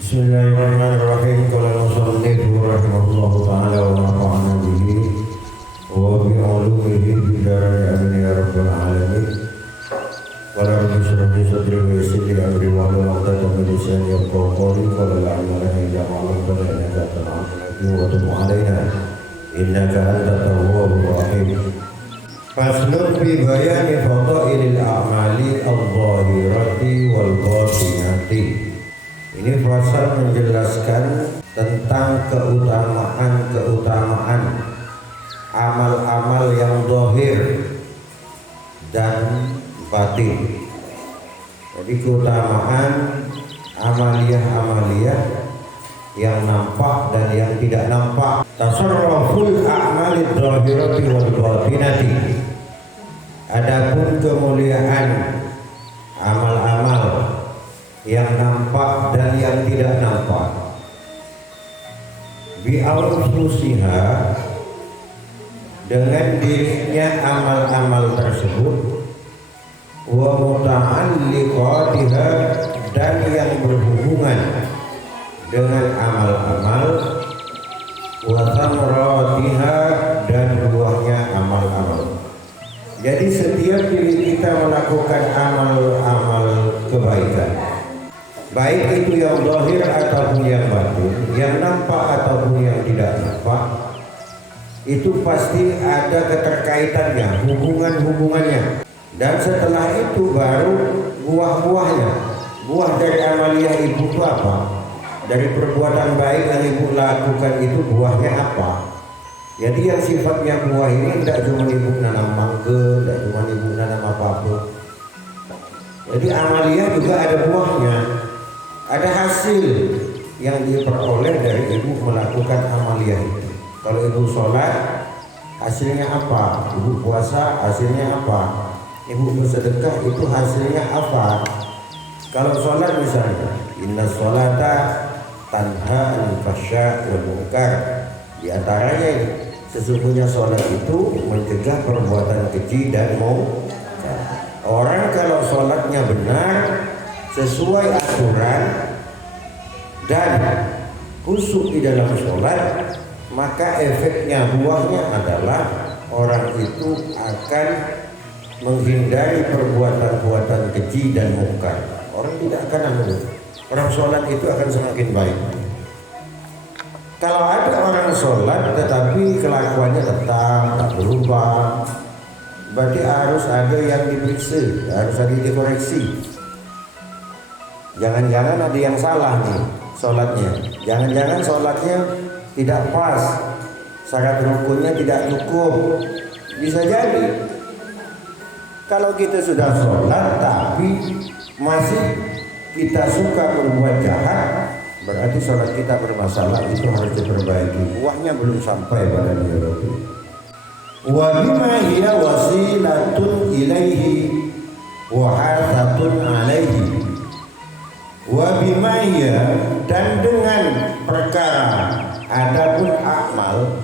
Bismillahirrahmanirrahim. Qala al-musannif rahimahullahu ta'ala wa nafa'ana bihi wa bi 'ulumihi fi darin amin ya rabbal alamin. Qala rabbi shrah li sadri wa yassir li amri wahlul 'uqdatam min lisani yafqahu qawli. Qala la ilma lana illa ma 'allamtana innaka antal 'alimul hakim wa tub 'alaina innaka antat tawwabur rahim. Faslun fi bayani fadailil a'mali adh-dhahirati wal batinati. Ini fasal menjelaskan tentang keutamaan amal-amal yang zahir dan batin. Jadi keutamaan amaliyah yang nampak dan yang tidak nampak. Tasarruful a'mali dzahirati wal batinati. Adapun kemuliaan amal-amal yang nampak dan yang tidak nampak, bi'aususiha, dengan dirinya amal-amal tersebut, wa muta'alliqatiha, dan yang berhubungan dengan amal-amal, wa thamratiha, dan buahnya amal-amal. Jadi setiap diri kita melakukan amal-amal kebaikan, baik itu yang zahir ataupun yang batin, yang nampak ataupun yang tidak nampak, itu pasti ada keterkaitannya, hubungannya. Dan setelah itu baru buah-buahnya. Buah dari amaliyah ibu itu apa? Dari perbuatan baik yang ibu lakukan itu buahnya apa? Jadi yang sifatnya buah ini tidak cuma ibu nanam mangga, tidak cuma ibu nanam apa-apa. Jadi amaliyah juga ada buahnya. Ada hasil yang diperoleh dari ibu melakukan amaliyah itu. Kalau ibu sholat, hasilnya apa? Ibu puasa, hasilnya apa? Ibu bersedekah, itu hasilnya apa? Kalau sholat misalnya, inna sholata tanha anil fahsya wal munkar. Di antaranya sesungguhnya sholat itu mencegah perbuatan keji dan munkar. Orang kalau sholatnya benar, sesuai aturan dan khusyuk di dalam sholat, maka efeknya, buahnya adalah orang itu akan menghindari perbuatan-perbuatan keji dan munkar. Orang tidak akan ambil. Orang sholat itu akan semakin baik. Kalau ada orang sholat tetapi kelakuannya tetap tak berubah, berarti harus ada yang diperiksa, harus ada yang dikoreksi. Jangan-jangan ada yang salah nih sholatnya. Jangan-jangan sholatnya tidak pas, syarat rukunnya tidak cukup. Bisa jadi. Kalau kita sudah sholat tapi masih kita suka berbuat jahat, berarti sholat kita bermasalah, itu harus diperbaiki. Buahnya belum sampai pada dia. Wa bima hiya wasilatun ilaihi wa hasatun alaihi. Wa bima hiya, dan dengan perkara, adapun amal,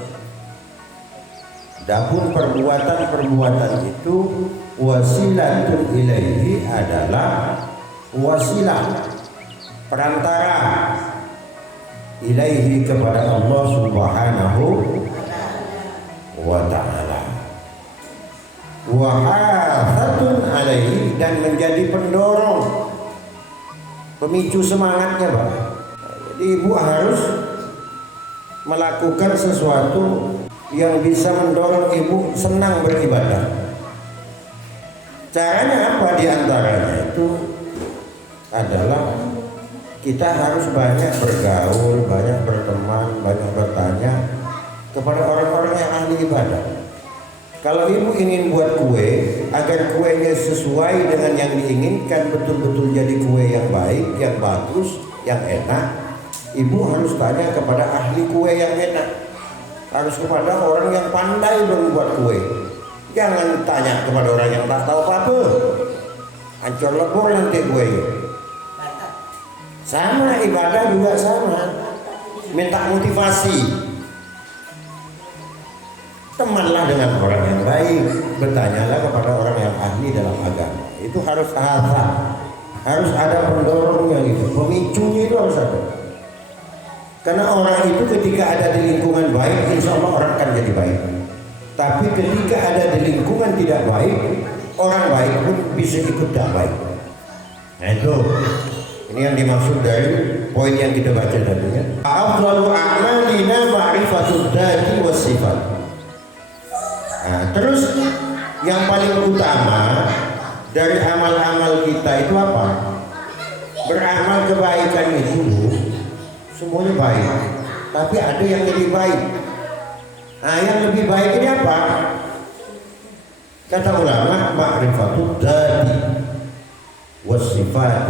adapun perbuatan itu, wasilatun ilaihi adalah wasilah, perantara, ilaihi kepada Allah Subhanahu wa ta'ala. Wa hasatun alaihi, dan menjadi pendorong, pemicu semangatnya, Pak. Jadi ibu harus melakukan sesuatu yang bisa mendorong ibu senang beribadah. Caranya apa? Di antaranya itu adalah kita harus banyak bergaul, banyak berteman, banyak bertanya kepada orang-orang yang ahli ibadah. Kalau ibu ingin buat kue, agar kuenya sesuai dengan yang diinginkan, betul-betul jadi kue yang baik, yang bagus, yang enak, ibu harus tanya kepada ahli kue yang enak. Harus kepada orang yang pandai membuat kue. Jangan tanya kepada orang yang tak tahu apa-apa. Hancur lebur nanti kuenya. Sama, ibadah juga sama. Minta motivasi. Temanlah dengan orang yang baik, bertanyalah kepada orang yang ahli dalam agama. Itu harus ada pendorongnya gitu, pemicunya itu harus ada. Karena orang itu ketika ada di lingkungan baik, insya Allah orang akan jadi baik. Tapi ketika ada di lingkungan tidak baik, orang baik pun bisa ikut tak baik. Nah itu, ini yang dimaksud dari poin yang kita baca tadi ya. Afdalu a'malina ma'rifatud dzati was sifat. Nah, terus yang paling utama dari amal-amal kita itu apa? Beramal kebaikan itu semuanya baik, tapi ada yang lebih baik. Nah, yang lebih baik ini apa? Kata ulama, ma'rifatud dzati was sifat.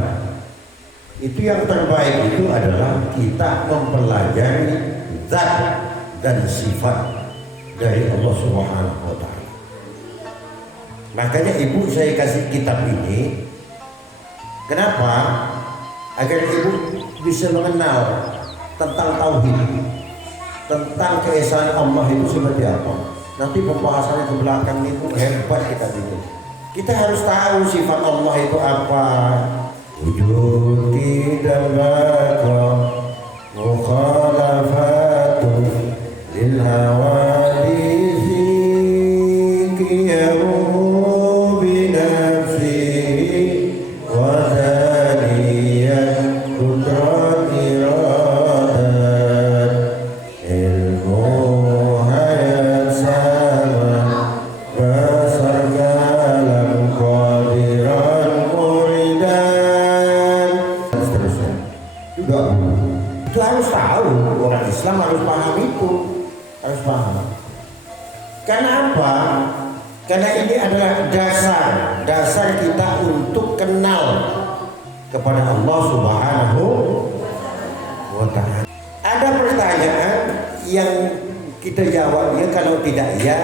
Itu yang terbaik itu adalah kita mempelajari zat dan sifat dari Allah Subhanahu wa taala. Makanya ibu saya kasih kitab ini. Kenapa? Agar ibu bisa mengenal tentang tauhid, tentang keesaan Allah itu seperti apa. Nanti pembahasannya ke belakang itu hebat kita ini. Kita harus tahu sifat Allah itu apa. Wujud tidak baqa mukhalafatun lil hawadisi qiyamu bi nafsihi wa dzaniyat qudrat iradat ilmu hayat sama basar kalam qadiran muridan. Itu harus tahu, orang Islam harus paham itu, harus paham. Karena apa? Karena ini adalah dasar kita untuk kenal kepada Allah Subhanahu wa taala. Ada pertanyaan yang kita jawabnya kalau tidak ya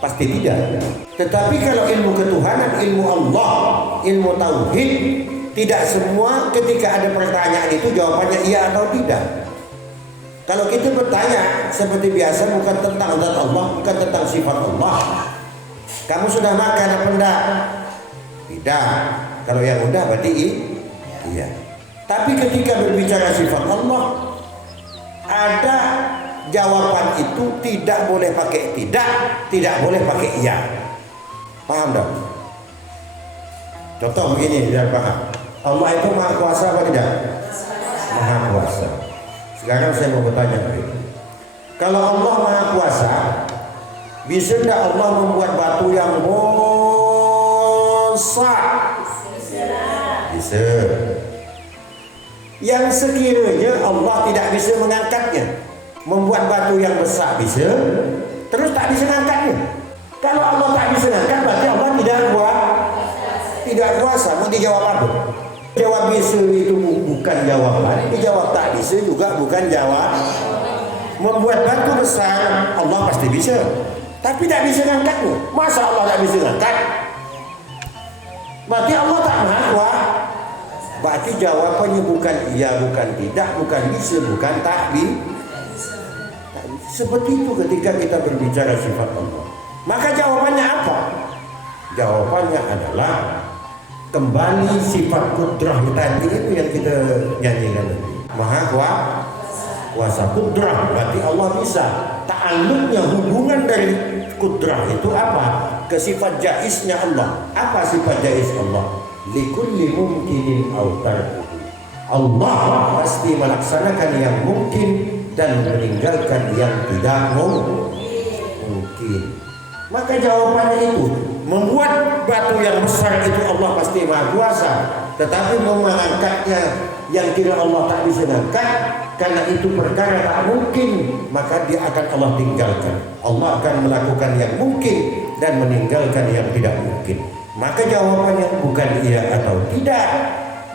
pasti tidak. Tetapi kalau ilmu ketuhanan, ilmu Allah, ilmu tauhid, tidak semua ketika ada pertanyaan itu jawabannya iya atau tidak. Kalau kita bertanya seperti biasa bukan tentang zat Allah, bukan tentang sifat Allah. Kamu sudah makan apa enggak? Tidak. Kalau yang udah berarti iya. Tapi ketika berbicara sifat Allah, ada jawaban itu tidak boleh pakai tidak boleh pakai iya. Paham dong? Contoh begini biar paham. Allah itu maha kuasa apa tidak? Maha kuasa. Sekarang saya mau bertanya begini. Kalau Allah maha kuasa, bisa tidak Allah membuat batu yang besar? Bisa. Yang sekiranya Allah tidak bisa mengangkatnya, membuat batu yang besar bisa, terus tak bisa mengangkatnya. Kalau Allah tak bisa mengangkat, berarti Allah tidak kuasa. Mau dijawab apa? Jawab bisa itu bukan jawaban, dijawab tak bisa juga bukan jawab. Membuat batu besar Allah pasti bisa, tapi tak bisa ngangkatnya. Masa Allah tak bisa ngangkat? Berarti Allah tak maha kuasa. Berarti jawabannya bukan iya, bukan tidak, bukan bisa, bukan tak bisa. Seperti itu ketika kita berbicara sifat Allah. Maka jawabannya apa? Jawabannya adalah kembali sifat kudrah tadi itu yang kita nyanyikan tadi. Maha kuasa kudrah, berarti Allah bisa. Ta'alluqnya, hubungan dari kudrah itu apa? Ke sifat jaiznya Allah. Apa sifat jaiz Allah? Likulli mumkinin aw tarkuhu. Allah pasti melaksanakan yang mungkin dan meninggalkan yang tidak mungkin. Maka jawabannya itu, membuat batu yang besar itu Allah pasti maha kuasa, tetapi mengangkatnya yang kira Allah tak bisa mengangkat karena itu perkara tak mungkin, maka dia akan Allah tinggalkan. Allah akan melakukan yang mungkin dan meninggalkan yang tidak mungkin. Maka jawabannya bukan iya atau tidak,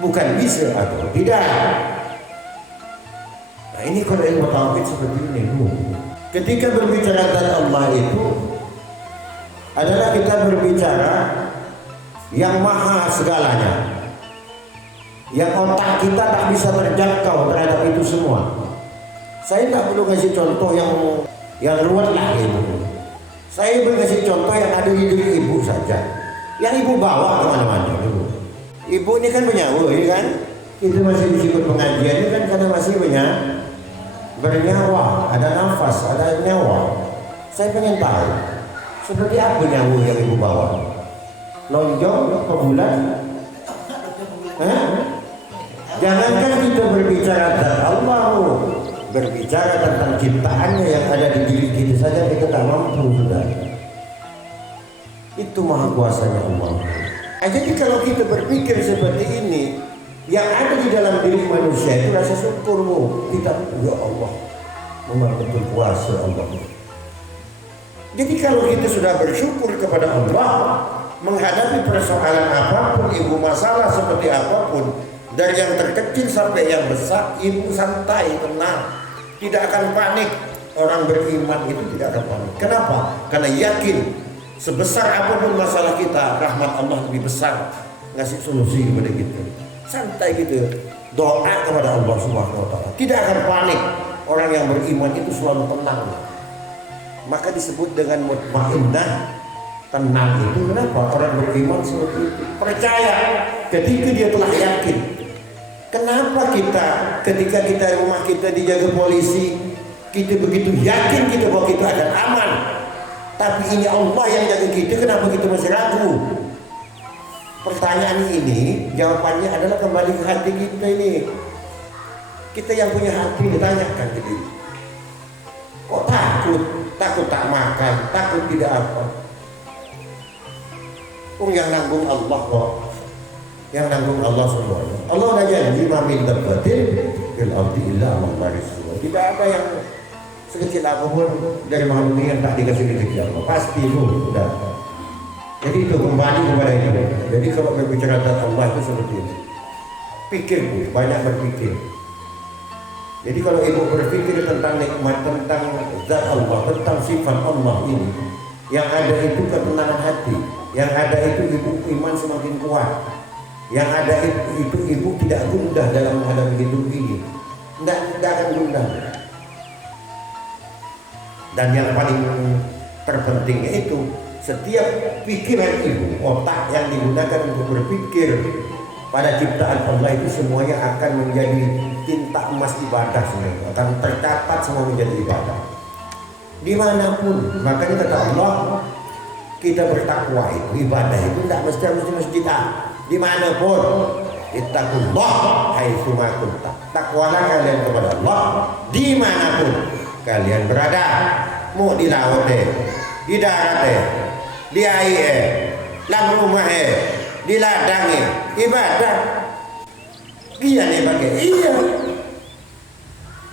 bukan bisa atau tidak. Nah ini kalau ilmu tauhid seperti ini. Ketika berbicara tentang Allah itu adalah kita berbicara yang maha segalanya, yang otak kita tak bisa terjangkau terhadap itu semua. Saya tak perlu kasih contoh yang ruwet lah itu. Saya kasih contoh yang ada di diri ibu saja, yang ibu bawa kemana-mana dulu. Ibu ini kan penyawa, ini kan itu masih disebut pengajian, ini kan karena masih bernyawa, ada nafas, ada nyawa. Saya pengen tahu seperti apa nyawa yang ibu bawa. Lonjong ke bulan? Jangankan kita berbicara tentang Allah, berbicara tentang ciptaannya yang ada di diri kita saja kita tak mampu sudah. Itu maha kuasanya Allah. Jadi kalau kita berpikir seperti ini, yang ada di dalam diri manusia itu rasa syukurmu. Kita, ya Allah, memang betul kuasa Allah. Jadi kalau kita sudah bersyukur kepada Allah, menghadapi persoalan apapun, ibu masalah seperti apapun, dari yang terkecil sampai yang besar, ibu santai, tenang, tidak akan panik. Orang beriman itu tidak akan panik. Kenapa? Karena yakin sebesar apapun masalah kita, rahmat Allah lebih besar ngasih solusi kepada kita. Santai gitu, doa kepada Allah Subhanahu wa Ta'ala, tidak akan panik. Orang yang beriman itu selalu tenang, maka disebut dengan mutmainnah. Tenang itu kenapa? Orang beriman seperti itu, percaya ketika dia telah yakin. Kenapa kita ketika kita rumah kita dijaga polisi, kita begitu yakin kita bahwa kita akan aman, tapi ini Allah yang jaga kita, kenapa kita masih ragu? Pertanyaan ini jawabannya adalah kembali ke hati kita ini. Kita yang punya hati ditanyakan ke diri. Kok takut? Takut tak makan, takut tidak apa. Yang nanggung Allah kok. Yang nanggung Allah semuanya. Allah udah janji ma min dabbatin fil ardi illa ma rizquha. Tidak ada yang sekecil apapun dari makhluk yang tak dikasih rezeki Allah. Pasti itu sudah. Jadi itu kembali kepada itu. Jadi kalau berbicara tentang Allah itu seperti itu. Pikir, banyak berpikir. Jadi kalau ibu berpikir tentang nikmat, tentang zat Allah, tentang sifat Allah ini, yang ada itu ketenangan hati, yang ada itu ibu iman semakin kuat, yang ada itu ibu tidak gundah dalam menghadapi hidup ini, tidak akan gundah. Dan yang paling terpentingnya itu setiap pikiran ibu, otak yang digunakan untuk berpikir pada ciptaan Allah itu semuanya akan menjadi tinta emas ibadah, semuanya akan tercatat semua menjadi ibadah dimanapun. Makanya kata Allah, kita bertakwa itu ibadah itu tidak mesti masjid, dimanapun. Ittaqullah haitsu ma kuntum. Takwalah kalian kepada Allah dimanapun kalian berada. Mau di laut di darat di air dalam rumah di ladang ibadah. Iya nih pakai iya.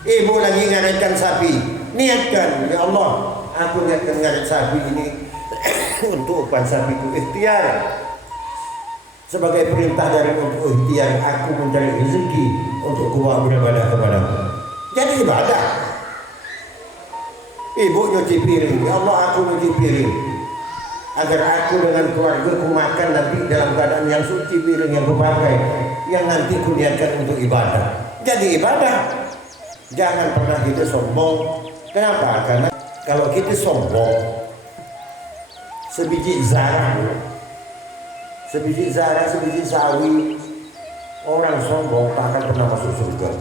Ibu lagi ngaretkan sapi, niatkan ya Allah, aku niatkan ngaret sapi ini untuk upan sapiku, ikhtiar sebagai perintah dari untuk ikhtiar aku mencari rezeki untuk kuat beribadah kepadamu. Jadi ibadah. Ibu nyuci piring, ya Allah aku nyuci piring agar aku dengan keluarga ku makan nanti dalam keadaan yang suci, piring yang kupakai yang nanti ku niatkan untuk ibadah. Jadi ibadah. Jangan pernah kita sombong. Kenapa? Karena kalau kita sombong, sebiji zarah, sebiji sawi, orang sombong tak akan pernah masuk surga.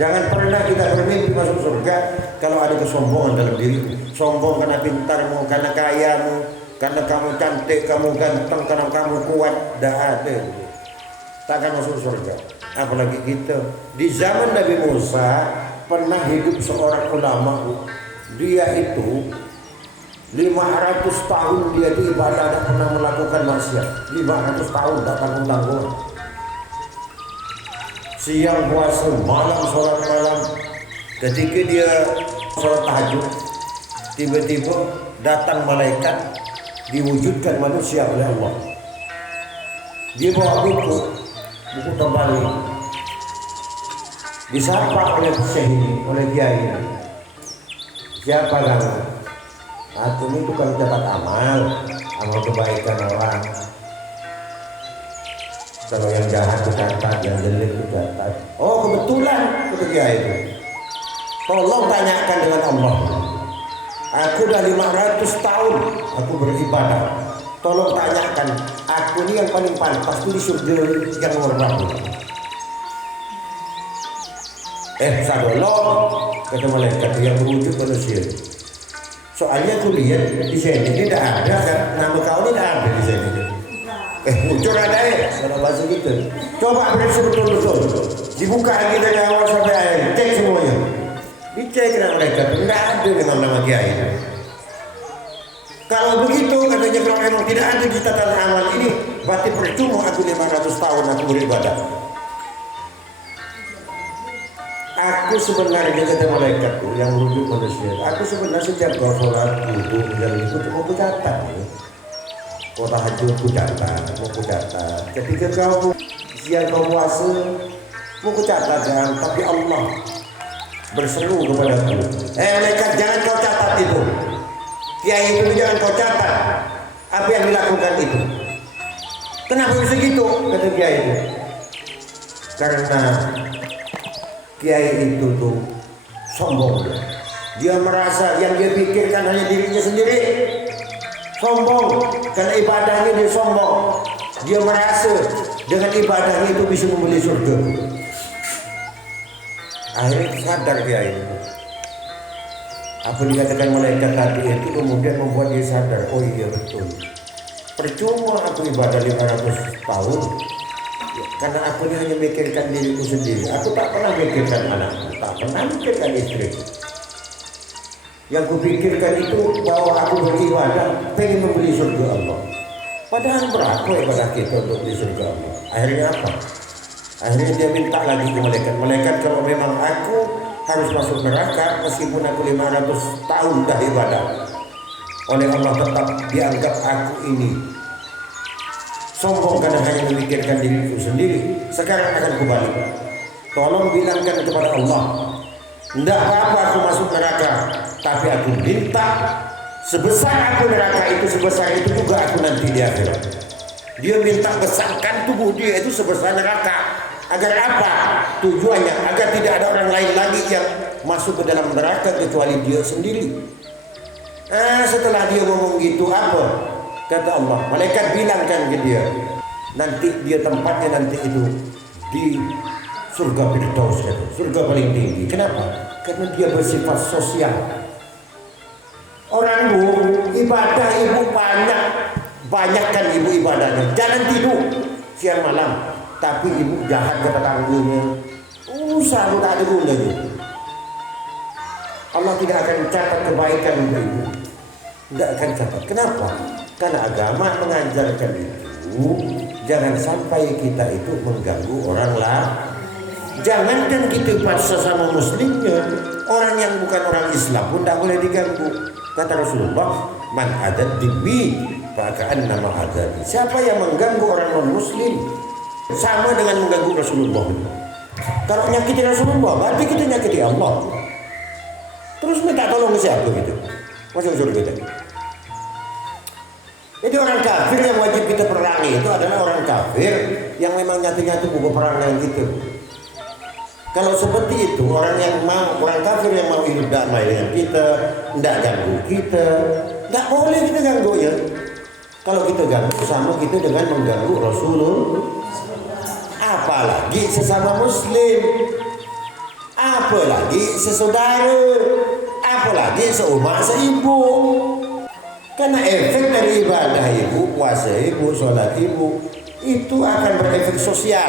Jangan pernah kita bermimpi masuk surga kalau ada kesombongan dalam diri. Sombong karena pintarmu, karena kayamu, karena kamu cantik, kamu ganteng, karena kamu kuat, tidak ada. Tak akan masuk surga. Apalagi kita di zaman Nabi Musa pernah hidup seorang ulama. Dia itu 500 tahun dia itu ibadah, tidak pernah melakukan maksiat. 500 tahun tak tanggung-tanggung. Siang puasa, malam sholat malam. Ketika dia sholat tahajud, tiba-tiba datang malaikat, diwujudkan manusia oleh Allah. Dia bawa buku kembali, disapa oleh syekh ini, oleh kiai ini. Siapa kamu? Aku ini tukang catat amal kebaikan orang. Kalau yang jahat dicatat, yang jelek dicatat. Oh kebetulan kata kiai itu. Tolong tanyakan dengan Allah. Aku udah 500 tahun aku beribadah. Tolong tanyakan, aku ini yang paling pantas di surga yang nomor berapa? Sadolo, kata malaikat yang merujuk manusia. Soalnya aku lihat di sini tidak ada kan, nama kau ini tidak ada di sini. Muncul ada kalau bahasa gitu. Coba periksa betul-betul. Dibuka lagi dari awal sampai akhir, cek semuanya. Dicek dengan mereka, tidak ada dengan nama kiai. Kalau begitu katanya kalau memang tidak ada di catatan amal ini, berarti percuma aku 500 tahun aku beribadah. Aku sebenarnya kata malaikat tuh yang merujuk manusia. Aku sebenarnya setiap kau sholat wudhu dan itu cuma aku catat. Kau tahajud aku catat, mau aku catat. Ketika kau siang kau puasa, mau aku catat kan. Tapi Allah berseru kepadaku. Malaikat jangan kau catat itu. Kiai itu jangan kau catat. Apa yang dilakukan itu? Kenapa bisa gitu? Kata kiai itu. Karena kiai itu tuh sombong. Dia merasa yang dia pikirkan hanya dirinya sendiri. Sombong karena ibadahnya dia sombong. Dia merasa dengan ibadahnya itu bisa membeli surga. Akhirnya sadar kiai itu. Apa dikatakan malaikat tadi itu kemudian membuat dia sadar. Oh iya betul. Percuma aku ibadah 500 tahun. Karena aku hanya mikirkan diriku sendiri. Aku tak pernah mikirkan anakku, tak pernah mikirkan istriku. Yang kupikirkan itu bahwa aku beribadah pengen membeli surga Allah. Padahal berapa ibadah kita untuk beli surga Allah? Akhirnya apa? Akhirnya dia minta lagi ke malaikat. Malaikat kalau memang aku harus masuk neraka meskipun aku 500 tahun dah ibadah, oleh Allah tetap dianggap aku ini sombong karena hanya memikirkan diriku sendiri. Sekarang akan kembali. Tolong bilangkan kepada Allah, tidak apa-apa aku masuk neraka, tapi aku minta sebesar aku neraka itu, sebesar itu juga aku nanti di akhirat. Dia minta besarkan tubuh dia itu sebesar neraka. Agar apa? Tujuannya agar tidak ada orang lain lagi yang masuk ke dalam neraka kecuali dia sendiri. Setelah dia ngomong gitu apa? Kata Allah, malaikat bilangkan ke dia, nanti dia tempatnya nanti itu di surga Firdaus, surga paling tinggi. Kenapa? Karena dia bersifat sosial. Orang ibadah ibu banyakkan ibu ibadahnya. Jangan tidur siang malam, tapi ibu jahat ke tetangganya. Usah tak ada gunanya. Allah tidak akan catat kebaikan untuk ibu. Tidak akan catat. Kenapa? Karena agama mengajarkan itu jangan sampai kita itu mengganggu orang lain. Jangankan kita paksa sama muslimnya, orang yang bukan orang Islam pun tidak boleh diganggu. Kata Rasulullah, man adad dibi pakaan nama adabi. Siapa yang mengganggu orang non muslim sama dengan mengganggu Rasulullah. Kalau nyakiti Rasulullah berarti kita nyakiti Allah. Terus minta tolong ke siapa gitu? Masuk surga kita. Jadi orang kafir yang wajib kita perangi itu adalah orang kafir yang memang nyatu-nyatu buku perangan gitu. Kalau seperti itu orang kafir yang mau hidup damai dengan kita, tidak ganggu kita, tidak boleh kita ganggu ya. Kalau kita ganggu sama kita dengan mengganggu Rasulullah, apalagi sesama muslim, apalagi sesaudara, apalagi seumat seibu. Karena efek dari ibadah ibu, puasa ibu, sholat ibu itu akan berefek sosial.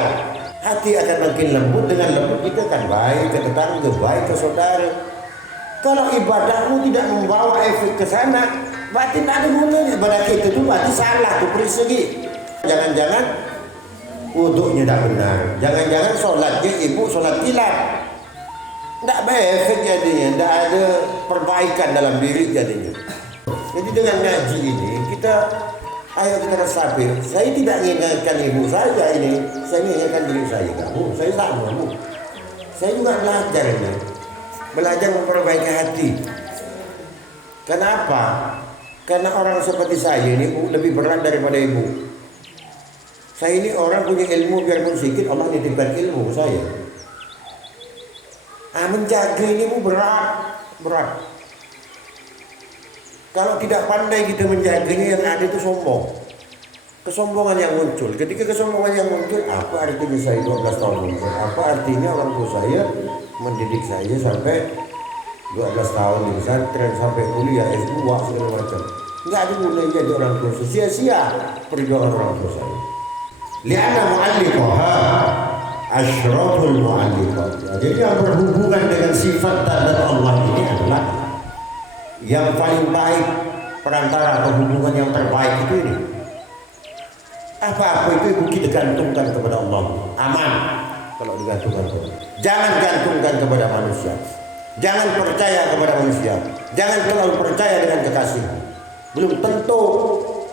Hati akan makin lembut, dengan lembut kita akan baik ke tetangga, baik ke saudara. Kalau ibadahmu tidak membawa efek ke sana, berarti tidak ada gunanya. Ibadah kita itu berarti salah tuh persegi. Jangan-jangan wudhunya tidak benar, jangan-jangan sholatnya ibu sholat kilap, tidak berefek jadinya, tidak ada perbaikan dalam diri jadinya. Jadi dengan ngaji ini ayo kita resapi. Saya tidak mengingatkan ibu saya ini, saya mengingatkan diri saya. Kamu, saya sama bu. Saya juga belajar ini, belajar memperbaiki hati. Kenapa? Karena orang seperti saya ini lebih berat daripada ibu. Saya ini orang punya ilmu biarpun sedikit, Allah nitipkan ilmu ke saya. Menjaga ini berat. Kalau tidak pandai kita menjaganya, yang ada itu sombong. Kesombongan yang muncul. Ketika kesombongan yang muncul, apa artinya saya 12 tahun muncul? Apa artinya orang tua saya mendidik saya sampai 12 tahun di pesantren sampai kuliah S2 segala macam. Nggak ada gunanya jadi orang tua, sia-sia perjuangan orang tua saya. Li'anna mu'alliqaha asyraful mu'alliqat. Jadi yang berhubungan dengan sifat dan Allah ini adalah yang paling baik, perantara atau hubungan yang terbaik itu ini. Apa-apa itu ibu kita gantungkan kepada Allah. Aman kalau digantungkan kepada. Jangan gantungkan kepada manusia. Jangan percaya kepada manusia. Jangan terlalu percaya dengan kekasih. Belum tentu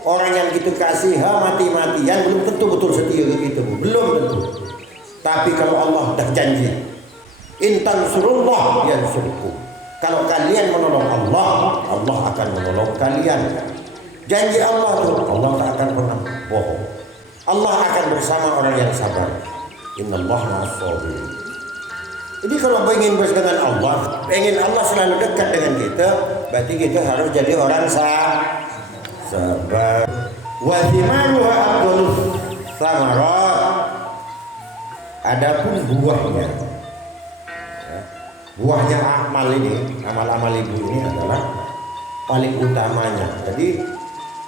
orang yang kita kasih mati-matian belum tentu betul setia ke kita. Belum tentu. Tapi kalau Allah dah janji, intan surullah yansurkum. Kalau kalian menolong Allah, Allah akan menolong kalian. Janji Allah itu Allah tak akan pernah bohong. Allah akan bersama orang yang sabar. Innallaha ma'as-sabirin. Jadi kalau ingin bersama dengan Allah, ingin Allah selalu dekat dengan kita, berarti kita harus jadi orang sabar. Wa thimaruha afdalus samarat. Adapun buahnya, buahnya amal ini, amal-amal ibu ini adalah paling utamanya. Jadi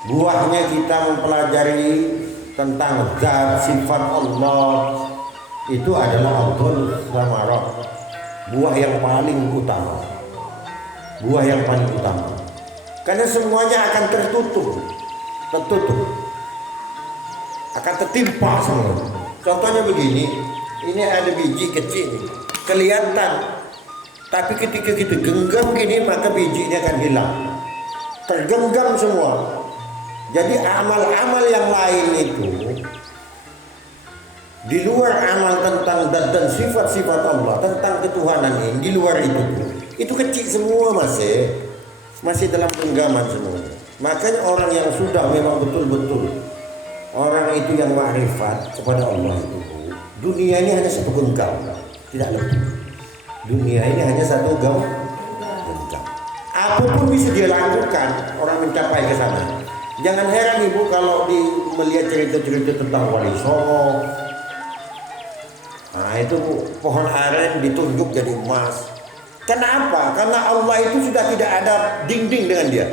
buahnya kita mempelajari tentang zat sifat Allah itu adalah afdalus samarat. Buah yang paling utama. Buah yang paling utama. Karena semuanya akan tertutup. Akan tertimpa semua. Contohnya begini, ini ada biji kecil, kelihatan. Tapi ketika kita genggam gini, maka bijinya akan hilang. Tergenggam semua. Jadi amal-amal yang lain itu, di luar amal tentang dan sifat-sifat Allah, tentang ketuhanan ini, di luar itu kecil semua, masih dalam genggaman semua. Makanya orang yang sudah memang betul-betul orang itu yang ma'rifat kepada Allah itu, dunia ini hanya satu genggam, tidak lebih. Dunia ini hanya satu genggam. Apapun bisa dia lakukan, orang mencapai ke sana. Jangan heran ibu kalau melihat cerita-cerita tentang Wali Songo. Nah itu pohon aren ditunjuk jadi emas. Kenapa? Karena Allah itu sudah tidak ada dinding dengan dia.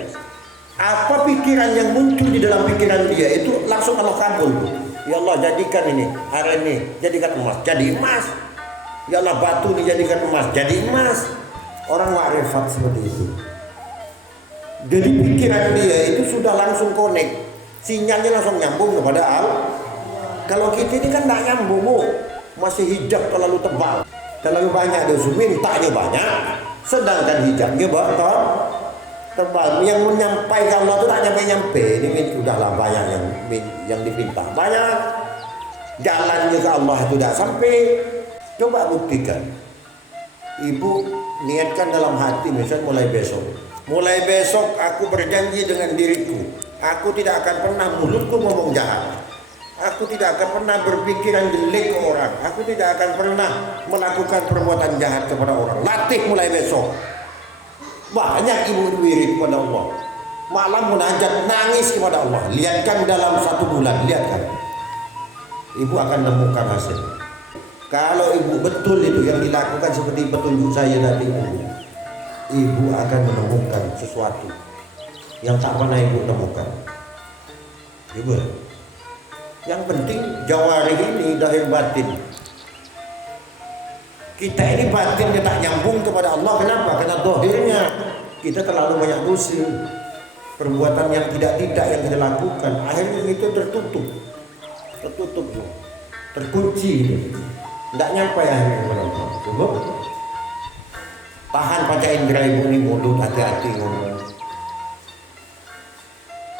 Apa pikiran yang muncul di dalam pikiran dia itu langsung Allah kabul. Ya Allah, jadikan ini aren ini jadikan emas, jadi emas. Ya Allah, batu ini jadikan emas, jadi emas. Orang ma'rifat seperti itu. Jadi pikiran dia itu sudah langsung connect, sinyalnya langsung nyambung kepada Allah. Kalau kita ini kan tidak nyambung, Bu. Masih hijab terlalu tebal, terlalu banyak dosa, mintanya banyak, sedangkan hijabnya tebal. Yang menyampaikan Allah itu tak nyampe-nyampe. Ini sudahlah banyak yang dipinta, banyak jalannya ke Allah itu tidak sampai. Coba buktikan. Ibu niatkan dalam hati, misal mulai besok aku berjanji dengan diriku, aku tidak akan pernah mulutku ngomong jahat. Aku tidak akan pernah berpikiran jelek ke orang. Aku tidak akan pernah melakukan perbuatan jahat kepada orang. Latih mulai besok. Banyak ibu wirid kepada Allah. Malam munajat nangis kepada Allah. Lihatkan dalam 1 bulan, lihatkan. Ibu akan menemukan hasil. Kalau ibu betul itu yang dilakukan seperti petunjuk saya tadi, ibu akan menemukan sesuatu yang tak pernah ibu temukan. Ibu, yang penting jawari ini zahir batin. Kita ini batinnya tak nyambung kepada Allah. Kenapa? Karena zahirnya kita terlalu banyak dosa, perbuatan yang tidak yang kita lakukan. Akhirnya itu tertutup, terkunci, tidak nyampe akhirnya kepada Allah. Coba tahan panca indera ibu ini, mulut hati-hati ngomong,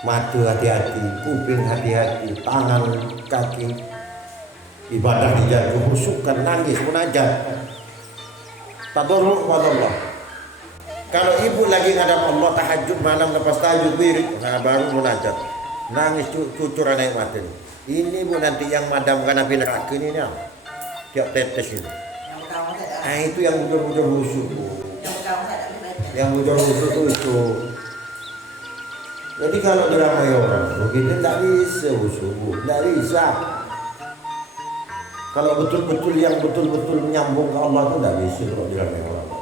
mata hati-hati, kuping hati-hati, tangan, kaki, ibadah dijaga, khusyukkan, nangis, munajat, tadarruk kepada Allah. Kalau ibu lagi ngadap Allah tahajud malam lepas tahajud wirid, nah baru munajat, nangis cucur air mata. Ini bu nanti yang madamkan api neraka ini nih, tiap tetes ini. Nah itu yang bujur-bujur khusyuk. Yang bujur khusyuk itu. Jadi kalau diramai orang, begitu tak bisa khusyuk, tak bisa. Kalau betul-betul yang betul-betul menyambung ke Allah itu tidak bisa kalau jalan yang Allah.